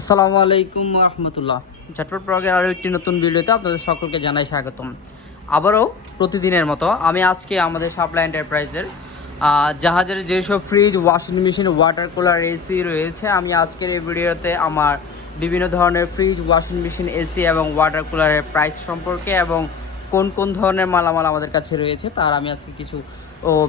আসসালামু আলাইকুম রহমতুল্লাহ। ঝটপট ব্লগের আরও একটি নতুন ভিডিওতে আপনাদের সকলকে জানাই স্বাগতম। আবারও প্রতিদিনের মতো আমি আজকে আমাদের সাপ্লাই এন্টারপ্রাইজের জাহাজের যেসব fridge, washing machine, water cooler, AC রয়েছে, আমি আজকের এই ভিডিওতে আমার বিভিন্ন ধরনের ফ্রিজ, ওয়াশিং মেশিন, এসি এবং ওয়াটার কুলারের প্রাইস সম্পর্কে এবং কোন কোন ধরনের মালামাল আমাদের কাছে রয়েছে তার আমি আজকে কিছু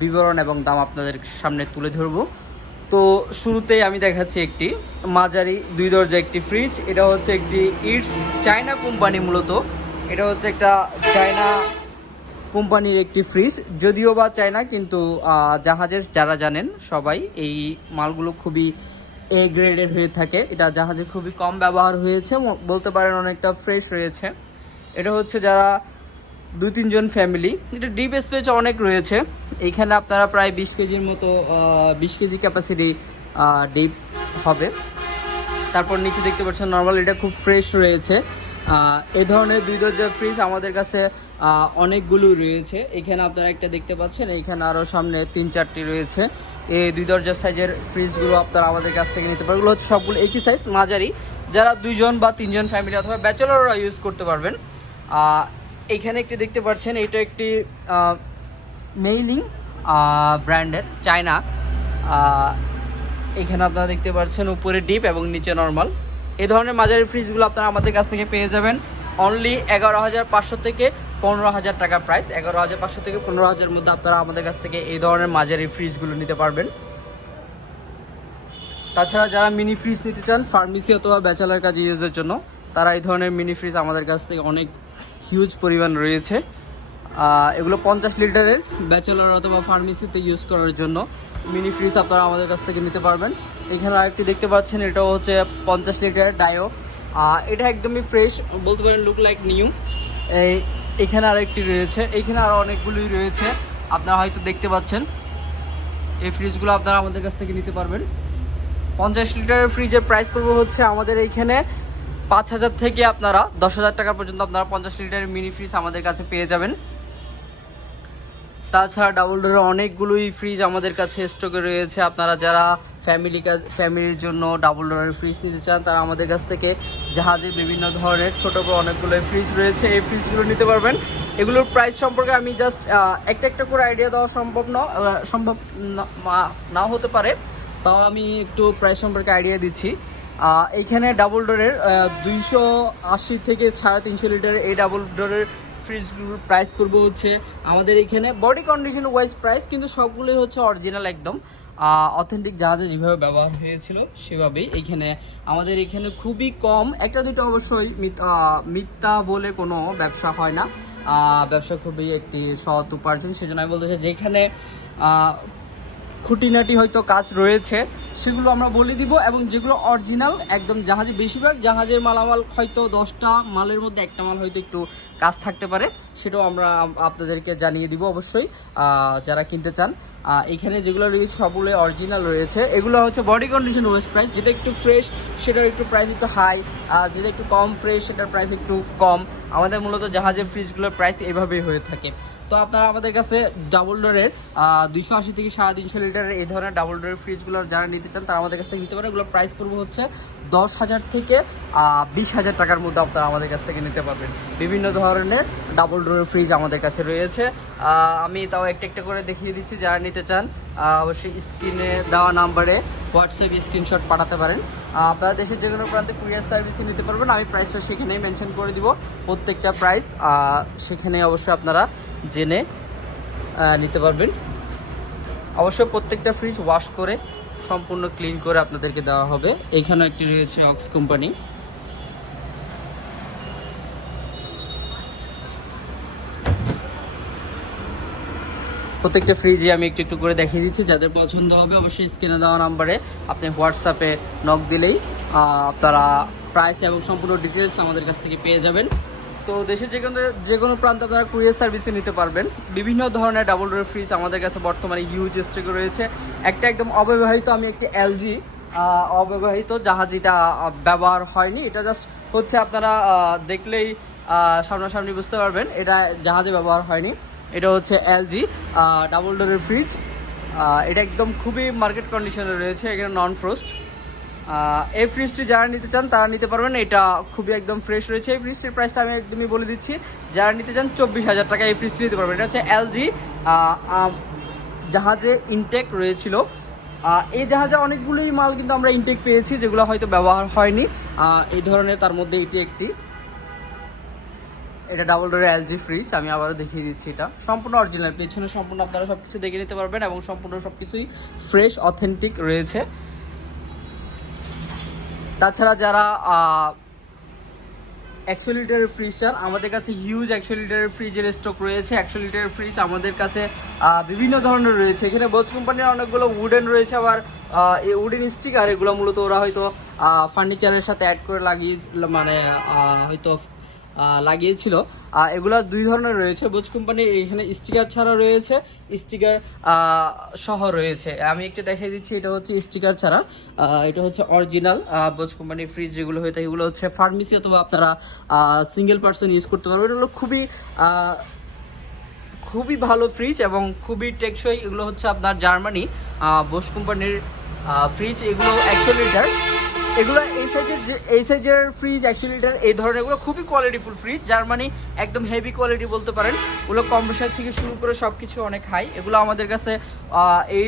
বিবরণ এবং দাম আপনাদের সামনে তুলে ধরবো। তো শুরুতেই আমি দেখাচ্ছি একটি মাঝারি 2 দরজা একটি ফ্রিজ। এটা হচ্ছে একটি ইটস চায়না কোম্পানি, মূলত এটা হচ্ছে একটা চায়না কোম্পানির একটি ফ্রিজ, যদিও বা চায়না, কিন্তু জাহাজের যারা জানেন সবাই এই মালগুলো খুবই এ গ্রেডের হয়ে থাকে। এটা জাহাজে খুবই কম ব্যবহার হয়েছে, বলতে পারেন অনেকটা ফ্রেশ রয়েছে। এটা হচ্ছে যারা 2-3 জন ফ্যামিলি, এটা ডিপ স্পেস অনেক রয়েছে। এইখানে আপনারা প্রায় 20 কেজির মতো 20 কেজি ক্যাপাসিটি ডিপ হবে। তারপর নিচে দেখতে পাচ্ছেন নর্মাল, এটা খুব ফ্রেশ রয়েছে। এই ধরনের 2 দরজার ফ্রিজ আমাদের কাছে অনেকগুলো রয়েছে। এখানে আপনারা একটা দেখতে পাচ্ছেন, এইখানে আরও সামনে 3-4টি রয়েছে। এই 2 দরজার সাইজের ফ্রিজগুলো আপনারা আমাদের কাছ থেকে নিতে পারবেন। এগুলো হচ্ছে সবগুলো একই সাইজ, মাঝারি, যারা 2 জন বা 3 জন ফ্যামিলি অথবা ব্যাচেলররা ইউজ করতে পারবেন। এখানে একটি দেখতে পাচ্ছেন, এটা একটি মেইলিং ব্র্যান্ডের চায়না। এখানে আপনারা দেখতে পাচ্ছেন উপরে ডিপ এবং নিচে নর্মাল। এই ধরনের মাঝারি ফ্রিজগুলো আপনারা আমাদের কাছ থেকে পেয়ে যাবেন অনলি 11,500 থেকে 15,000 টাকা প্রাইস। 11,500 থেকে 15,000 মধ্যে আপনারা আমাদের কাছ থেকে এই ধরনের মাঝারি ফ্রিজগুলো নিতে পারবেন। তাছাড়া যারা মিনি ফ্রিজ নিতে চান ফার্মেসি অথবা ব্যাচেলার কাজ ইউজের জন্য, তারা এই ধরনের মিনি ফ্রিজ আমাদের কাছ থেকে অনেক হিউজ পরিমাণ রয়েছে। এগুলো 50 লিটারের, ব্যাচেলার অথবা ফার্মেসিতে ইউজ করার জন্য মিনি ফ্রিজ আপনারা আমাদের কাছ থেকে নিতে পারবেন। এখানে আরেকটি দেখতে পাচ্ছেন, এটাও হচ্ছে 50 লিটারের ডায়ো। এটা একদমই ফ্রেশ, বলতে পারেন লুক লাইক নিউ। এখানে আরেকটি রয়েছে, এইখানে আরও অনেকগুলোই রয়েছে, আপনারা হয়তো দেখতে পাচ্ছেন। এই ফ্রিজগুলো আপনারা আমাদের কাছ থেকে নিতে পারবেন। 50 লিটারের ফ্রিজের প্রাইস পড়বে হচ্ছে আমাদের এইখানে 5,000 থেকে আপনারা 10,000 টাকা পর্যন্ত আপনারা 50 লিটারের মিনি ফ্রিজ আমাদের কাছে পেয়ে যাবেন। তাছাড়া ডাবল ডোরের অনেকগুলোই ফ্রিজ আমাদের কাছে স্টকে রয়েছে। আপনারা যারা ফ্যামিলির জন্য ডাবল ডোরের ফ্রিজ নিতে চান, তারা আমাদের কাছ থেকে জাহাজের বিভিন্ন ধরনের ছোটো বড় অনেকগুলো ফ্রিজ রয়েছে, এই ফ্রিজগুলো নিতে পারবেন। এগুলোর প্রাইস সম্পর্কে আমি জাস্ট একটা একটা করে আইডিয়া দেওয়া সম্ভব নাও হতে পারে, তাও আমি একটু প্রাইস সম্পর্কে আইডিয়া দিচ্ছি। এইখানে ডাবল ডোরের 280 থেকে 350 লিটারের এই ডাবল ডোরের ফ্রিজগুলোর প্রাইস পড়বে হচ্ছে আমাদের এখানে বডি কন্ডিশন ওয়াইজ প্রাইস, কিন্তু সবগুলোই হচ্ছে অরিজিনাল, একদম অথেন্টিক জাহাজে যেভাবে ব্যবহার হয়েছিল সেভাবেই। এইখানে আমাদের এখানে খুবই কম, একটা দুটো অবশ্যই মিথ্যা বলে কোনো ব্যবসা হয় না, ব্যবসা খুবই একটি সৎ উপার্জন। সেজন্য আমি বলতে চাই যেখানে খুঁটিনাটি হয়তো কাজ রয়েছে সেগুলো আমরা বলে দিব, এবং যেগুলো অরিজিনাল একদম জাহাজে, বেশিরভাগ জাহাজের মালামাল হয়তো 10টা মালের মধ্যে একটা মাল হয়তো একটু কাজ থাকতে পারে, সেটাও আমরা আপনাদেরকে জানিয়ে দিব অবশ্যই যারা কিনতে চান। এখানে যেগুলো রয়েছে সবগুলো অরিজিনাল রয়েছে। এগুলো হচ্ছে বডি কন্ডিশন ওয়েস্ট প্রাইস, যেটা একটু ফ্রেশ সেটার একটু প্রাইস একটু হাই, যেটা একটু কম ফ্রেশ সেটার প্রাইস একটু কম। আমাদের মূলত জাহাজের ফ্রিজগুলোর প্রাইস এভাবেই হয়ে থাকে। তো আপনারা আমাদের কাছে ডাবল ডোরের 280 থেকে 350 লিটারের এই ধরনের ডাবল ডোরের ফ্রিজগুলো যারা নিতে চান তারা আমাদের কাছ থেকে নিতে পারেন। এগুলোর প্রাইস পড়বে হচ্ছে 10,000 থেকে 20,000 টাকার মধ্যে আপনারা আমাদের কাছ থেকে নিতে পারবেন। বিভিন্ন ধরনের ডাবল ডোরের ফ্রিজ আমাদের কাছে রয়েছে। আমি তাও একটা একটা করে দেখিয়ে দিচ্ছি, যারা নিতে চান অবশ্যই স্ক্রিনে দেওয়া নাম্বারে হোয়াটসঅ্যাপ স্ক্রিনশট পাঠাতে পারেন। আপনারা দেশের যে কোনো প্রান্তে কুরিয়ার সার্ভিসে নিতে পারবেন। আমি প্রাইসটা সেখানেই মেনশন করে দিব, প্রত্যেকটা প্রাইস সেখানে অবশ্যই আপনারা জেনে নিতে পারবেন। অবশ্যই প্রত্যেকটা ফ্রিজ ওয়াশ করে সম্পূর্ণ ক্লিন করে আপনাদেরকে দেওয়া হবে। এখানে একটি রয়েছে অক্স কোম্পানি। প্রত্যেকটা ফ্রিজে আমি একটু একটু করে দেখিয়ে দিচ্ছি, যাদের পছন্দ হবে অবশ্যই স্ক্রিনে দেওয়া নাম্বারে আপনি হোয়াটসঅ্যাপে নক দিলেই আপনারা প্রাইস এবং সম্পূর্ণ ডিটেলস আমাদের কাছ থেকে পেয়ে যাবেন। তো দেশের যে কোনো প্রান্তে আপনারা কুরিয়ার সার্ভিসে নিতে পারবেন। বিভিন্ন ধরনের ডাবল ডোরের ফ্রিজ আমাদের কাছে বর্তমানে হিউজ স্টকে রয়েছে। একটা একদম অব্যবহৃত, আমি একটি এলজি অব্যবহৃত জাহাজিটা ব্যবহার হয়নি, এটা জাস্ট হচ্ছে আপনারা দেখলেই সামনাসামনি বুঝতে পারবেন এটা জাহাজে ব্যবহার হয়নি। এটা হচ্ছে এলজি ডাবল ডোরের ফ্রিজ। এটা একদম খুবই মার্কেট কন্ডিশনে রয়েছে, এখানে নন ফ্রোস্ট। এই ফ্রিজটি যারা নিতে চান তারা নিতে পারবেন, এটা খুবই একদম ফ্রেশ রয়েছে। এই ফ্রিজটির প্রাইসটা আমি একদমই বলে দিচ্ছি, যারা নিতে চান 24,000 টাকা এই ফ্রিজটি নিতে পারবেন। এটা হচ্ছে এলজি জাহাজে ইনটেক রয়েছিল। এই জাহাজে অনেকগুলোই মাল কিন্তু আমরা ইনটেক পেয়েছি যেগুলো হয়তো ব্যবহার হয়নি, এই ধরনের, তার মধ্যে এটি একটি। এটা ডাবল ডোরের এলজি ফ্রিজ, আমি আবারও দেখিয়ে দিচ্ছি। এটা সম্পূর্ণ অরিজিনাল, পেছনে সম্পূর্ণ আপনারা সব কিছু দেখে নিতে পারবেন এবং সম্পূর্ণ সব কিছুই ফ্রেশ অথেন্টিক রয়েছে। তাছাড়া যারা 100 লিটারের ফ্রিজ চান, আমাদের কাছে হিউজ 100 লিটারের ফ্রিজের স্টক রয়েছে। 100 লিটারের ফ্রিজ আমাদের কাছে বিভিন্ন ধরনের রয়েছে। এখানে বোচ কোম্পানির অনেকগুলো উডেন রয়েছে, আবার এই উডেন স্টিকার, এগুলো মূলত ওরা হয়তো ফার্নিচারের সাথে অ্যাড করে লাগিয়ে, মানে হয়তো লাগিয়েছিল। এগুলো দুই ধরনের রয়েছে। বোচ কোম্পানির এখানে স্টিকার ছাড়া রয়েছে, স্টিকার সহ রয়েছে। আমি একটু দেখিয়ে দিচ্ছি, এটা হচ্ছে স্টিকার ছাড়া, এটা হচ্ছে অরিজিনাল বোচ কোম্পানির ফ্রিজ যেগুলো হয়ে থাকে, এগুলো হচ্ছে ফার্মেসি অথবা আপনারা সিঙ্গেল পার্সন ইউজ করতে পারবেন। এগুলো খুবই ভালো ফ্রিজ এবং খুবই টেকসই। এগুলো হচ্ছে আপনার জার্মানি বোস কোম্পানির ফ্রিজ, এগুলো 100 লিটার। এগুলো এই সাইজের ফ্রিজ 100 লিটার, এই ধরনের এগুলো খুবই কোয়ালিটিফুল ফ্রিজ, জার্মানি একদম হেভি কোয়ালিটি বলতে পারেন। ওগুলো কম্প্রেসার থেকে শুরু করে সব কিছু অনেক হাই। এগুলো আমাদের কাছে এই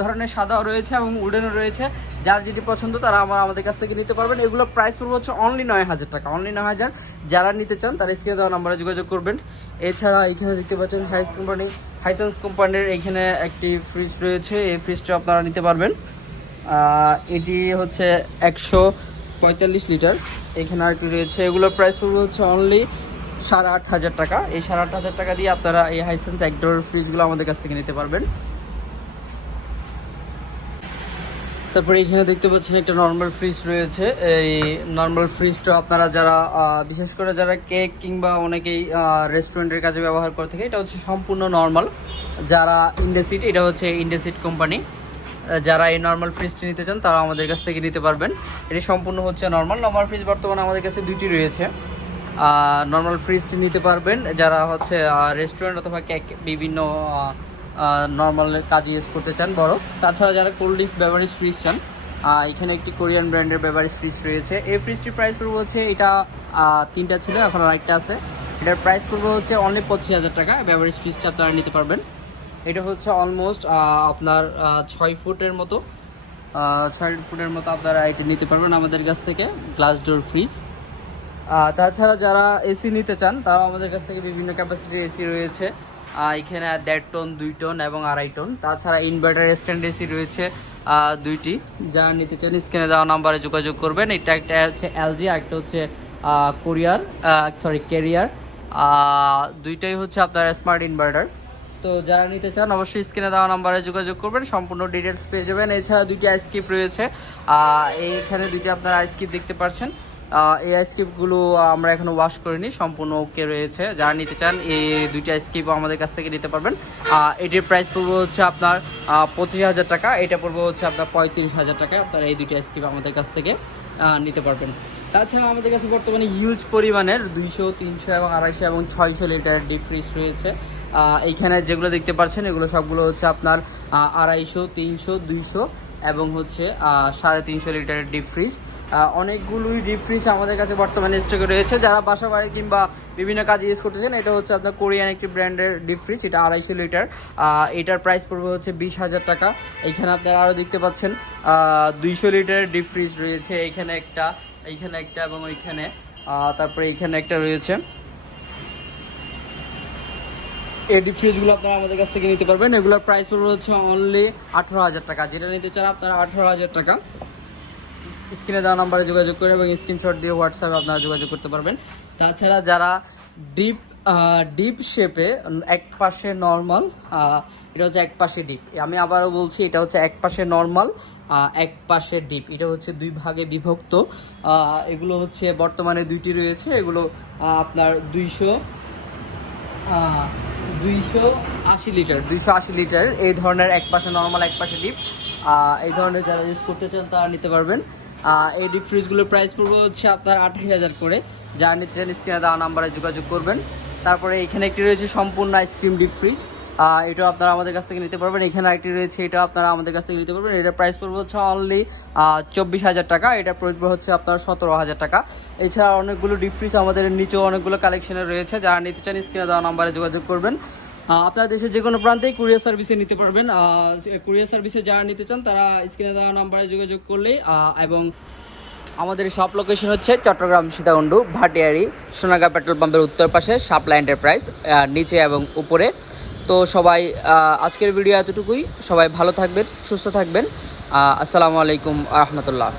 ধরনের সাদাও রয়েছে এবং উডেনও রয়েছে। যার যেটি পছন্দ তারা আমাদের কাছ থেকে নিতে পারবেন। এগুলো প্রাইস পড়বে হচ্ছে অনলি 9,000 টাকা, অনলি 9,000। যারা নিতে চান তারা স্ক্রিনে দেওয়া নাম্বারে যোগাযোগ করবেন। এছাড়া এখানে দেখতে পাচ্ছেন হাইসেন্স কোম্পানির এখানে একটি ফ্রিজ রয়েছে, এই ফ্রিজটা আপনারা নিতে পারবেন। এটি হচ্ছে 145 লিটার। এখানে আরেকটি রয়েছে, এগুলোর প্রাইস পড়বে হচ্ছে অনলি 8,500 টাকা। এই 8,500 টাকা দিয়ে আপনারা এই হাইসেন্স একডোর ফ্রিজগুলো আমাদের কাছ থেকে নিতে পারবেন। তারপরে এখানে দেখতে পাচ্ছেন একটা নর্মাল ফ্রিজ রয়েছে। এই নর্মাল ফ্রিজটা আপনারা যারা বিশেষ করে যারা কেক কিংবা অনেকেই রেস্টুরেন্টের কাজে ব্যবহার করে থাকে, এটা হচ্ছে সম্পূর্ণ নর্মাল। যারা ইন্ডেসিট, এটা হচ্ছে ইন্ডেসিট কোম্পানি, যারা এই নর্মাল ফ্রিজটি নিতে চান তারা আমাদের কাছ থেকে নিতে পারবেন। এটি সম্পূর্ণ হচ্ছে নর্মাল ফ্রিজ বর্তমানে আমাদের কাছে দুইটি রয়েছে। নর্মাল ফ্রিজটি নিতে পারবেন যারা হচ্ছে রেস্টুরেন্ট অথবা কেক বিভিন্ন নর্মাল কাজে ইউজ করতে চান বড়। তাছাড়া যারা কোল্ড ড্রিঙ্কস বেভারেজ ফ্রিজ চান, এখানে একটি কোরিয়ান ব্র্যান্ডের বেভারেজ ফ্রিজ রয়েছে। এই ফ্রিজটির প্রাইস পড়বে হচ্ছে, এটা 3টা ছিল, এখন আরেকটা আছে। এটার প্রাইস পড়বে হচ্ছে অনলি 25,000 টাকা। বেভারেজ ফ্রিজটা আপনারা নিতে পারবেন। এটা হচ্ছে অলমোস্ট আপনার 6 ফুটের মতো, 6 ফুটের মতো আপনারা এটা নিতে পারবেন আমাদের কাছ থেকে, গ্লাস ডোর ফ্রিজ। তাছাড়া যারা এসি নিতে চান তারাও আমাদের কাছ থেকে বিভিন্ন ক্যাপাসিটির এসি রয়েছে। এখানে 1.5 টন, 2 টন এবং 2.5 টন। তাছাড়া ইনভার্টার স্ট্যান্ড এসি রয়েছে 2টি। যারা নিতে চান স্ক্রিনে দেওয়া নাম্বারে যোগাযোগ করবেন। এটা একটা হচ্ছে এলজি, আর একটা হচ্ছে ক্যারিয়ার। দুইটাই হচ্ছে আপনার স্মার্ট ইনভার্টার। তো যারা নিতে চান অবশ্যই স্ক্রিনে দেওয়া নাম্বারে যোগাযোগ করবেন, সম্পূর্ণ ডিটেলস পেয়ে যাবেন। এছাড়া 2টি আইসক্রিপ রয়েছে, এইখানে 2টি আপনারা আইসক্রিপ দেখতে পাচ্ছেন। এই আইসক্রিপগুলো আমরা এখনো ওয়াশ করিনি, সম্পূর্ণ ওকে রয়েছে। যারা নিতে চান এই 2টি আইসক্রিপও আমাদের কাছ থেকে নিতে পারবেন। এটির প্রাইস পড়বে হচ্ছে আপনার 25,000 টাকা, এটা পড়বে হচ্ছে আপনার 35,000 টাকা। আপনারা এই 2টি আইসক্রিপ আমাদের কাছ থেকে নিতে পারবেন। তাছাড়া আমাদের কাছে বর্তমানে হিউজ পরিমাণের 200, 300 এবং 250 এবং 600 লিটার ডিপ ফ্রিজ রয়েছে। এইখানে যেগুলো দেখতে পাচ্ছেন এগুলো সবগুলো হচ্ছে আপনার 250, 300, 200 এবং হচ্ছে 350 লিটারের ডিপ ফ্রিজ। অনেকগুলোই ডিপ ফ্রিজ আমাদের কাছে বর্তমানে স্টকে রয়েছে। যারা বাসা বাড়ি কিংবা বিভিন্ন কাজে ইউজ করতেছেন, এটা হচ্ছে আপনার কোরিয়ান একটি ব্র্যান্ডের ডিপ ফ্রিজ, এটা 250 লিটার। এটার প্রাইস পড়বে হচ্ছে 20,000 টাকা। এইখানে আপনারা আরও দেখতে পাচ্ছেন 200 লিটারের ডিপ ফ্রিজ রয়েছে, এইখানে একটা এবং ওইখানে, তারপরে এইখানে একটা রয়েছে। এই ডিপ ফ্রিজগুলো আপনারা আমাদের কাছ থেকে নিতে পারবেন। এগুলোর প্রাইস পড়বে হচ্ছে অনলি 18,000 টাকা। যেটা নিতে চান আপনারা 18,000 টাকা। স্ক্রিনে দেওয়া নাম্বারে যোগাযোগ করে এবং স্ক্রিনশট দিয়ে হোয়াটসঅ্যাপে আপনারা যোগাযোগ করতে পারবেন। তাছাড়া যারা ডিপ শেপে, এক পাশে নর্মাল, এটা হচ্ছে এক পাশে ডিপ, আমি আবারও বলছি এটা হচ্ছে এক পাশে নর্মাল, এক পাশে ডিপ, এটা হচ্ছে 2 ভাগে বিভক্ত। এগুলো হচ্ছে বর্তমানে 2টি রয়েছে। এগুলো আপনার 280 লিটার এই ধরনের, এক পাশে নর্মাল এক পাশে ডিপ। এই ধরনের যারা ইউজ করতে চান তারা নিতে পারবেন। এই ডিপ ফ্রিজগুলোর প্রাইস পড়বে হচ্ছে আপনার 28,000 করে। যারা নিতে চান স্ক্রিনে দেওয়া নাম্বারে যোগাযোগ করবেন। তারপরে এখানে একটি রয়েছে সম্পূর্ণ আইসক্রিম ডিপ ফ্রিজ। এটা আপনারা আমাদের কাছ থেকে নিতে পারবেন। এখানে আরেকটি রয়েছে, এটা আপনারা আমাদের কাছ থেকে নিতে পারবেন। এটার প্রাইস পড়বে হচ্ছে অনলি 24,000 টাকা। এটা পড়বে হচ্ছে আপনার 17,000 টাকা। এছাড়া অনেকগুলো ডিপ ফ্রিজ আমাদের নিচেও অনেকগুলো কালেকশনে রয়েছে, যারা নিতে চান স্ক্রিনে দেওয়া নাম্বারে যোগাযোগ করবেন। আপনার দেশের যে কোনো প্রান্তেই কুরিয়ার সার্ভিসে নিতে পারবেন। কুরিয়ার সার্ভিসে যারা নিতে চান তারা স্ক্রিনে দেওয়া নাম্বারে যোগাযোগ করলেই এবং আমাদের শপ লোকেশন হচ্ছে চট্টগ্রাম সীতাকুণ্ডু ভাটিয়ারি সোনাগা পেট্রোল পাম্পের উত্তর পাশে শাপলা এন্টারপ্রাইজ, নিচে এবং উপরে। তো সবাই আজকের ভিডিও এতটুকুই। সবাই ভালো থাকবেন, সুস্থ থাকবেন। আসসালামু আলাইকুম রহমতুল্লাহ।